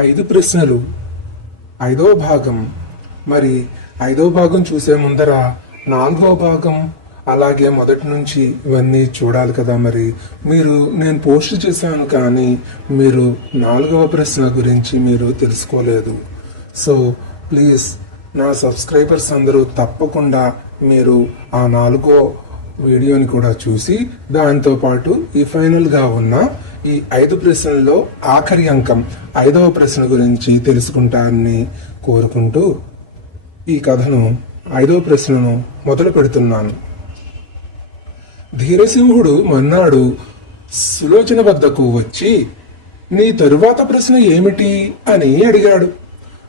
5 ప్రశ్నలు 5వ భాగం. మరి 5వ భాగం చూసే ముందర 4వ భాగం అలాగే మొదటి నుంచి ఇవన్నీ చూడాలి కదా. మరి నేను పోస్ట్ చేశాను కానీ మీరు 4వ ప్రశ్న గురించి మీరు తెలుసుకోలేదు. సో ప్లీజ్ నా సబ్స్క్రైబర్స్ అందరూ తప్పకుండా మీరు ఆ 4వ వీడియోని కూడా చూసి దాంతో పాటు ఈ ఫైనల్ గా ఉన్న ఈ 5 ప్రశ్నల్లో ఆఖరి అంకం 5వ ప్రశ్న గురించి తెలుసుకుంటారని కోరుకుంటూ ఈ కథను 5వ ప్రశ్నను మొదలు పెడుతున్నాను. ధీరసింహుడు మన్నాడు సులోచన వద్దకు వచ్చి, నీ తరువాత ప్రశ్న ఏమిటి అని అడిగాడు.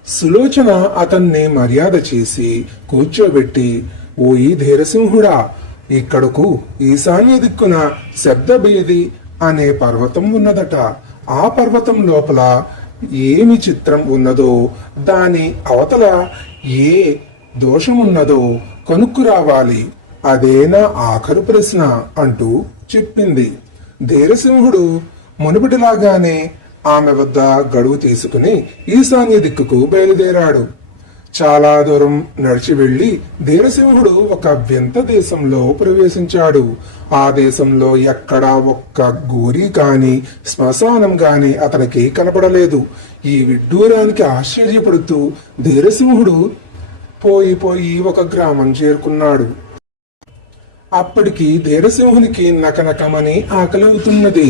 సులోచన అతన్ని మర్యాద చేసి కూర్చోబెట్టి, ఓయి ధీరసింహుడా, ఇక్కడకు ఈశాన్య దిక్కున శబ్దభేది అనే పర్వతం ఉన్నదట. ఆ పర్వతం లోపల ఏమి చిత్రం ఉన్నదో, దాని అవతల ఏ దోషమున్నదో కనుక్కు రావాలి. అదే నా ఆఖరు ప్రశ్న అంటూ చెప్పింది. ధీరసింహుడు మునుపటిలాగానే ఆమె వద్ద గడువు తీసుకుని ఈశాన్య దిక్కుకు బయలుదేరాడు. చాలా దూరం నడిచి వెళ్లి ధీరసింహుడు ఒక వింత దేశంలో ప్రవేశించాడు. ఆ దేశంలో ఎక్కడా ఒక్క గోరి కాని శ్మశానం గాని అతనికి కనపడలేదు. ఈ విడ్డూరానికి ఆశ్చర్యపడుతూ ధీరసింహుడు పోయి ఒక గ్రామం చేరుకున్నాడు. అప్పటికి ధీరసింహునికి నకనకమని ఆకలివుతున్నది.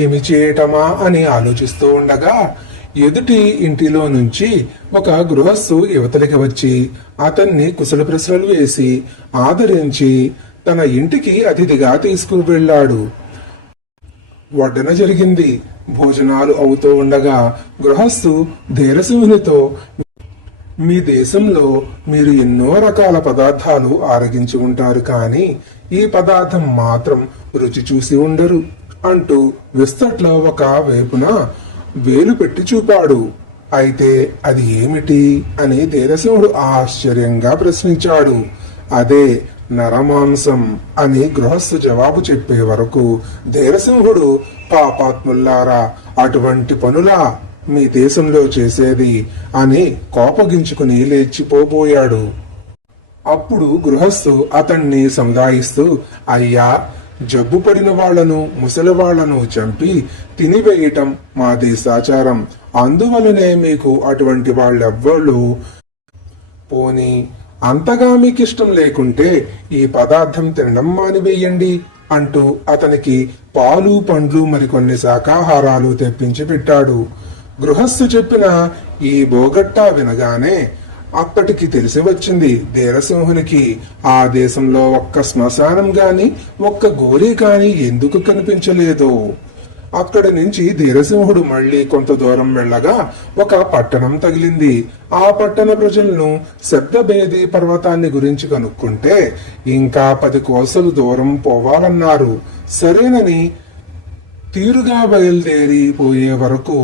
ఏమి చేయటమా అని ఆలోచిస్తూ ఉండగా ఎదుటి ఇంటిలో నుంచి ఒక గృహస్థు యువతలికి వచ్చి అతన్ని కుశల ప్రశ్నలు వేసి ఆదరించి తన ఇంటికి అతిథిగా తీసుకుని వెళ్ళాడు. వడ్డన జరిగింది. భోజనాలు అవుతూ ఉండగా గృహస్థు ధీరసింహునితో, మీ దేశంలో మీరు ఎన్నో రకాల పదార్థాలు ఆరగించి ఉంటారు, కానీ ఈ పదార్థం మాత్రం రుచి చూసి ఉండరు అంటూ విస్తట్లో ఒక వైపున వేలు పెట్టి చూపాడు. అయితే అది ఏమిటి అని ధీరసింహుడు ఆశ్చర్యంగా ప్రశ్నించాడు. అదే నరమాంసం అని గృహస్థు జవాబు చెప్పే వరకు ధీరసింహుడు, పాపాత్ముల్లారా, అటువంటి పనులా మీ దేశంలో చేసేది అని కోపగించుకుని లేచిపోబోయాడు. అప్పుడు గృహస్థు అతన్ని సముదాయిస్తూ, అయ్యా, జబ్బు పడిన వాళ్లను, ముసలి వాళ్లను చంపి తినివేయటం మా దేశాచారం. అందువలనే మీకు అటువంటి వాళ్ళెవ్వళ్ళు, పోని అంతగా మీకిష్టం లేకుంటే ఈ పదార్థం తినడం మానివేయండి అంటూ అతనికి పాలు, పండ్లు, మరికొన్ని శాకాహారాలు తెప్పించి పెట్టాడు. గృహస్థు చెప్పిన ఈ బోగట్టా వినగానే అప్పటికి తెలిసి వచ్చింది ధీరసింహునికి ఆ దేశంలో ఒక్క శ్మశానం గాని ఒక్క గోరీ కాని ఎందుకు కనిపించలేదు. అక్కడి నుంచి ధీరసింహుడు మళ్లీ కొంత దూరం వెళ్ళగా ఒక పట్టణం తగిలింది. ఆ పట్టణ ప్రజలను శబ్దభేది పర్వతాన్ని గురించి కనుక్కుంటే ఇంకా 10 కోసలు దూరం పోవాలన్నారు. సరేనని తీరుగా బయలుదేరి పోయే వరకు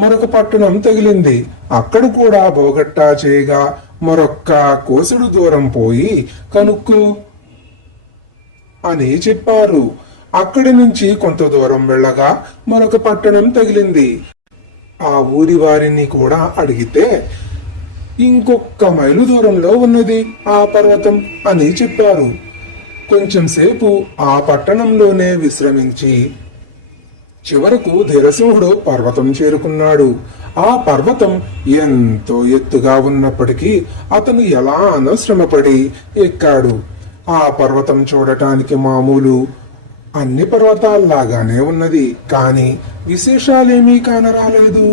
మరొక పట్టణం తగిలింది. అక్కడ కూడా బోగట్టా చేయగా మరొక్క కోసుడు దూరం పోయి కనుక్కు అని చెప్పారు. అక్కడి నుంచి కొంత దూరం వెళ్ళగా మరొక పట్టణం తగిలింది. ఆ ఊరి వారిని కూడా అడిగితే ఇంకొక మైలు దూరంలో ఉన్నది ఆ పర్వతం అని చెప్పారు. కొంచెం సేపు ఆ పట్టణంలోనే విశ్రమించి చివరకు ధీరసింహుడు పర్వతం చేరుకున్నాడు. ఆ పర్వతం ఎంతో ఎత్తుగా ఉన్నప్పటికీ అతను ఎలానో శ్రమపడి ఎక్కాడు. ఆ పర్వతం చూడటానికి మామూలు అన్ని పర్వతాల్లాగానే ఉన్నది, కానీ విశేషాలేమీ కానరాలేదు.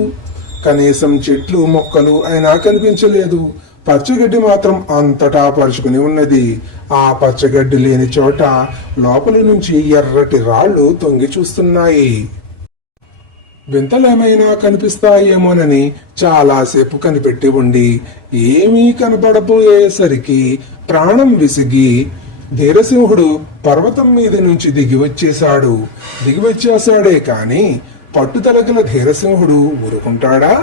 కనీసం చెట్లు మొక్కలు అయినా కనిపించలేదు. పచ్చగడ్డి మాత్రం అంతటా పరుచుకుని ఉన్నది. ఆ పచ్చగడ్డి లేని చోట లోపలి నుంచి ఎర్రటి రాళ్లు తొంగి చూస్తున్నాయి. వింతలేమైనా కనిపిస్తాయేమోనని చాలాసేపు కనిపెట్టి ఉండి ఏమీ కనపడపోయేసరికి ప్రాణం విసిగి ధీరసింహుడు పర్వతం మీద నుంచి దిగివచ్చేశాడే కాని పట్టుదలగల ధీరసింహుడు ఊరుకుంటాడా?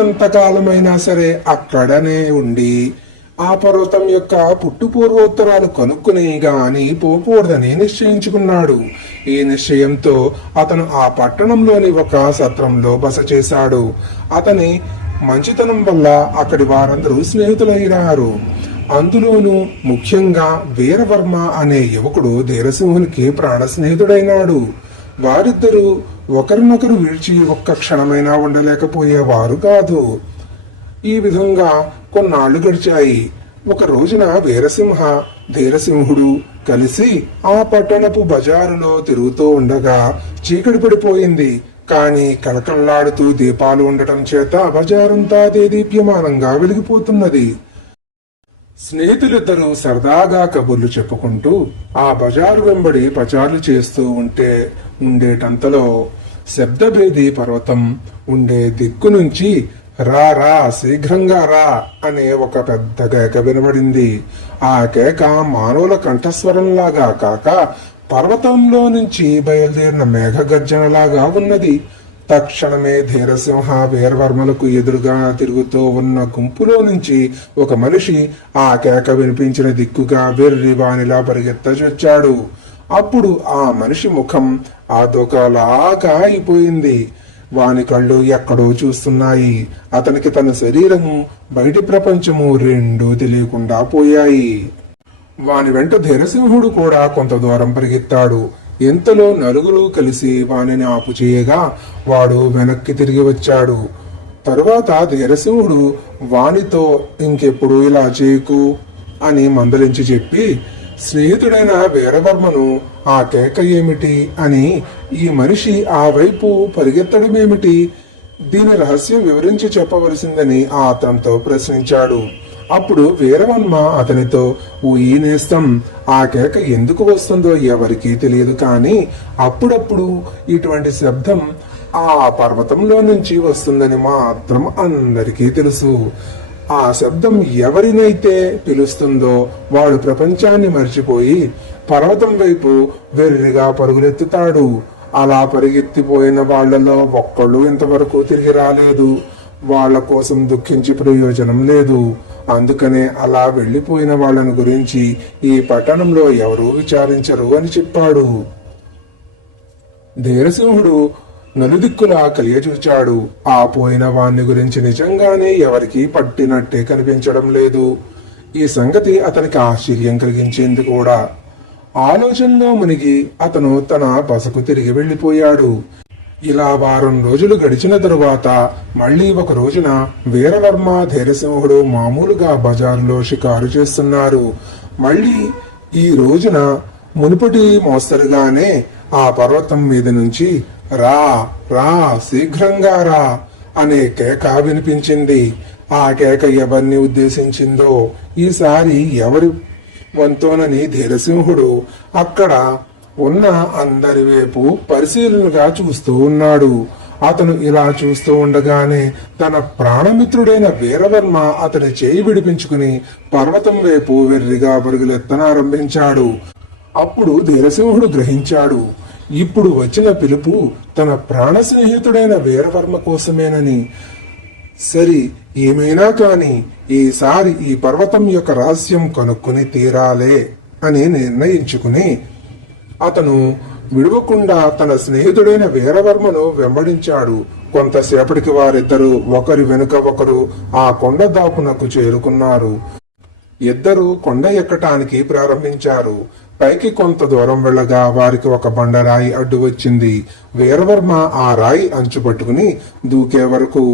ఎంతకాలమైనా సరే అక్కడనే ఉండి ఆ పర్వతం యొక్క పుట్టుపూర్వోత్తరాలు కనుక్కుని గాని పోకూడదని నిశ్చయించుకున్నాడు. ఈ నిశ్చయంతో అతను ఆ పట్టణంలోని ఒక సత్రంలో బస చేశాడు. అతని మంచితనం వల్ల అక్కడి వారందరూ స్నేహితులయ్యారు. అందులోనూ ముఖ్యంగా వీరవర్మ అనే యువకుడు ధీరసింహునికి ప్రాణ స్నేహితుడైనాడు. వారిద్దరూ ఒకరినొకరు విడిచి ఒక్క క్షణమైనా ఉండలేకపోయేవారు కాదు. ఈ విధంగా కొన్నాళ్లు గడిచాయి. ఒక రోజున వీరసింహ ధీరసింహుడు కలిసి ఆ పట్టణపు బజారులో తిరుగుతూ ఉండగా చీకటి పడిపోయింది. కాని కళకళలాడుతూ దీపాలు ఉండటం చేత బజారంతా దేదీప్యమానంగా వెలిగిపోతున్నది. స్నేహితులిద్దరూ సరదాగా కబుర్లు చెప్పుకుంటూ ఆ బజారు వెంబడి పచారులు చేస్తూ ఉండేటంతలో శబ్దభేది పర్వతం ఉండే దిక్కు నుంచి రా రా శీఘ్రంగా రా అనే ఒక పెద్ద కేక వినబడింది. ఆ కేక మానవుల కంఠస్వరంలాగా కాక పర్వతంలో నుంచి బయలుదేరిన మేఘ గర్జనలాగా ఉన్నది. తక్షణమే ధీరసింహ వీరవర్మలకు ఎదురుగా తిరుగుతూ ఉన్న గుంపులో నుంచి ఒక మనిషి ఆ కేక వినిపించిన దిక్కుగా వెర్రివానిలా పరిగెత్తచొచ్చాడు. అప్పుడు ఆ మనిషి ముఖం అదొకలాగా అయిపోయింది. వాని కళ్ళు ఎక్కడో చూస్తున్నాయి. అతనికి తన శరీరము బయటి ప్రపంచము రెండూ తెలియకుండా పోయాయి. వాని వెంట ధీరసింహుడు కూడా కొంత దూరం పరిగెత్తాడు. ఇంతలో నలుగురు కలిసి వానిని ఆపు చేయగా వాడు వెనక్కి తిరిగి వచ్చాడు. తరువాత ధీరసింహుడు వానితో ఇంకెప్పుడు ఇలా చేయకు అని మందలించి చెప్పి స్నేహితుడైన వీరవర్మను ఆ కేక ఏమిటి అని, ఈ మనిషి ఆ వైపు పరిగెత్తడమేమిటి, దీని రహస్యం వివరించి చెప్పవలసిందని అతనితో ప్రశ్నించాడు. అప్పుడు వీరవర్మ అతనితో, ఓ ఈ నేస్తం, ఆ కేక ఎందుకు వస్తుందో ఎవరికీ తెలియదు, కానీ అప్పుడప్పుడు ఇటువంటి శబ్దం ఆ పర్వతంలో నుంచి వస్తుందని మాత్రం అందరికీ తెలుసు. ఆ శబ్దం ఎవరినైతే పిలుస్తుందో వాడు ప్రపంచాన్ని మర్చిపోయి పర్వతం వైపు వెర్రిగా పరుగులెత్తుతాడు. అలా పరిగెత్తిపోయిన వాళ్లలో ఒక్కళ్ళు ఇంతవరకు తిరిగి రాలేదు. వాళ్ల కోసం దుఃఖించి ప్రయోజనం లేదు. అందుకనే అలా వెళ్లిపోయిన వాళ్లను గురించి ఈ పట్టణంలో ఎవరూ విచారించరు అని చెప్పాడు. ధీరసింహుడు నలుదిక్కులా కలియచూచాడు. ఆ పోయిన వాణ్ణి గురించి నిజంగానే ఎవరికీ పట్టినట్టే కనిపించడం లేదు. ఈ సంగతి అతనికి ఆశ్చర్యం కలిగించింది కూడా. ఆలోచనలో మునిగి అతను తన బసకు తిరిగి వెళ్లిపోయాడు. ఇలా వారం రోజులు గడిచిన తరువాత మళ్లీ ఒక రోజున వీరవర్మ ధీరసింహుడు మామూలుగా బజారులో షికారు చేస్తున్నారు. మళ్లీ ఈ రోజున మునుపటి మోస్తరుగానే ఆ పర్వతం మీద నుంచి రా రా శీఘ్రంగా రా అనే కేక వినిపించింది. ఆ కేక ఎవరిని ఉద్దేశించిందో ఈసారి ఎవరి వంతోనని ధీరసింహుడు అక్కడ ఉన్న అందరి వైపు పరిశీలనగా చూస్తూ ఉన్నాడు. అతను ఇలా చూస్తూ ఉండగానే తన ప్రాణమిత్రుడైన వీరవర్మ అతని చేయి విడిపించుకుని పర్వతం వైపు వెర్రిగా పరుగులెత్తనారంభించాడు. అప్పుడు ధీరసింహుడు గ్రహించాడు, ఇప్పుడు వచ్చిన పిలుపు తన ప్రాణ స్నేహితుడైన వీరవర్మ కోసమేనని. సరి, ఏమైనా కాని ఈసారి ఈ పర్వతం యొక్క రహస్యం కనుక్కుని తీరాలే అని నిర్ణయించుకుని అతను విడవకుండా తన స్నేహితుడైన వీరవర్మను వెంబడించాడు. కొంతసేపటికి వారిద్దరూ ఒకరి వెనుక ఒకరు ఆ కొండ దాపునకు చేరుకున్నారు. ఇద్దరు కొండ ఎక్కటానికి ప్రారంభించారు. పైకి కొంత దూరం వెళ్ళగా వారికి ఒక బండరాయి అడ్డు వచ్చింది. వీరవర్మ ఆ రాయి అంచు పట్టుకుని దూకే వరకు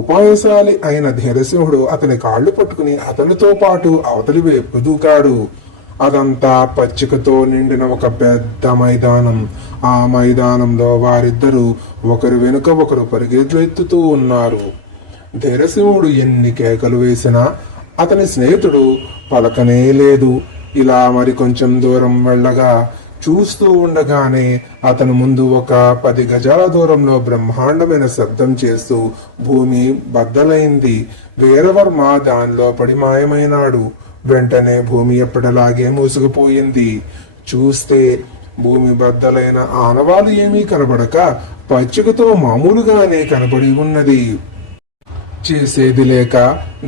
ఉపాయశాలి అయిన ధీరసింహుడు అతని కాళ్లు పట్టుకుని అతనితో పాటు అవతలి వైపు దూకాడు. అదంతా పచ్చికతో నిండిన ఒక పెద్ద మైదానం. ఆ మైదానంలో వారిద్దరూ ఒకరి వెనుక ఒకరు పరిగెత్తుతూ ఉన్నారు. ధీరసింహుడు ఎన్ని కేకలు వేసినా అతని స్నేహితుడు పలకనే లేదు. ఇలా మరి కొంచెం దూరం వెళ్ళగా చూస్తూ ఉండగానే అతను ముందు ఒక 10 గజాల దూరంలో బ్రహ్మాండమైన శబ్దం చేస్తూ భూమి బద్దలైంది. వీరవర్మ దానిలో పడి మాయమైనాడు. వెంటనే భూమి ఎప్పటిలాగే మూసుకుపోయింది. చూస్తే భూమి బద్దలైన ఆనవాలు ఏమీ కనబడక పచ్చికతో మామూలుగానే కనబడి ఉన్నది. చేసేది లేక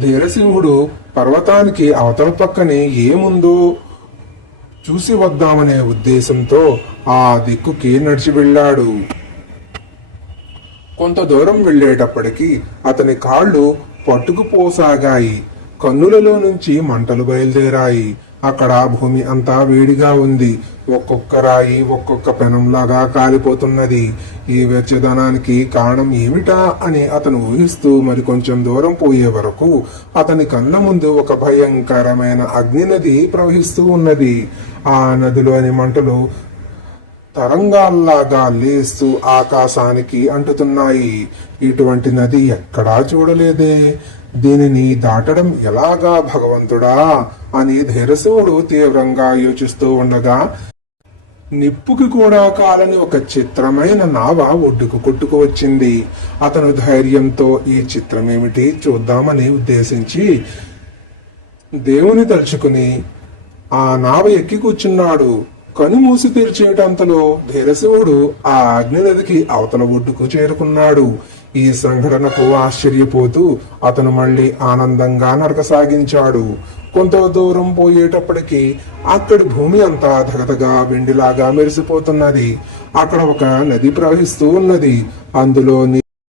ధీరసింహుడు పర్వతానికి అవతల పక్కనే ఏముందో చూసి వద్దామనే ఉద్దేశంతో ఆ దిక్కుకి నడిచి వెళ్ళాడు. కొంత దూరం వెళ్ళేటప్పటికి అతని కాళ్ళు పట్టుకుపోసాగాయి. కన్నులలో నుంచి మంటలు బయలుదేరాయి. అక్కడ భూమి అంతా వేడిగా ఉంది. ఒక్కొక్క రాయి ఒక్కొక్క పెనంలాగా కాలిపోతున్నది. ఈ వెచ్చదనానికి కారణం ఏమిటా అని అతను ఊహిస్తూ మరికొంచెం దూరం పోయే వరకు అతని కళ్ళ ముందు ఒక భయంకరమైన అగ్ని నది ప్రవహిస్తూ ఉన్నది. ఆ నదిలోని మంటలు తరంగాల్లాగా లేస్తూ ఆకాశానికి అంటుతున్నాయి. ఇటువంటి నది ఎక్కడా చూడలేదే, దీనిని దాటడం ఎలాగా భగవంతుడా అని ధీరసింహుడు తీవ్రంగా యోచిస్తూ ఉండగా నిప్పుకి కూడా కాలని ఒక చిత్రమైన నావ ఒడ్డుకు కొట్టుకు వచ్చింది. అతను ధైర్యంతో ఈ చిత్రమేమిటి చూద్దామని ఉద్దేశించి దేవుని తలుచుకుని ఆ నావ ఎక్కి కూర్చున్నాడు. కనుమూసి తెరిచేటంతలో ధీరసింహుడు ఆ అగ్ని నదికి అవతల ఒడ్డుకు చేరుకున్నాడు. ఈ సంఘటనకు ఆశ్చర్యపోతూ అతను మళ్ళీ ఆనందంగా నడక సాగించాడు. కొంత దూరం పోయేటప్పటికి అక్కడి భూమి అంతా ధగధగా వెండిలాగా మెరిసిపోతున్నది. అక్కడ ఒక నది ప్రవహిస్తూ ఉన్నది. అందులో